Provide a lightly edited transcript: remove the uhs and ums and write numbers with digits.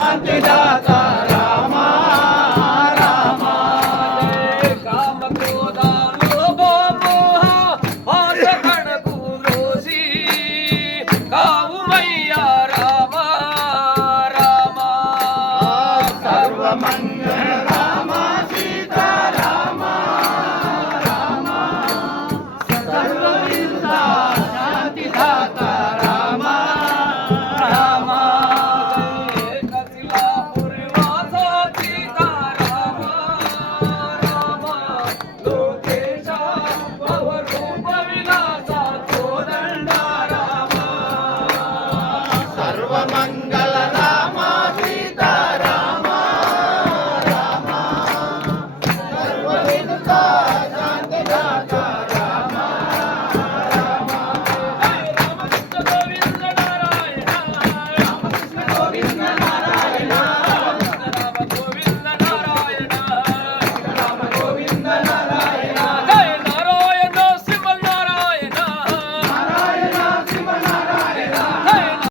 शांतिदाता राम राम काम क्रोध लोभ मोह और खण कुरोसी काऊ मैया राम राम सर्व मंगल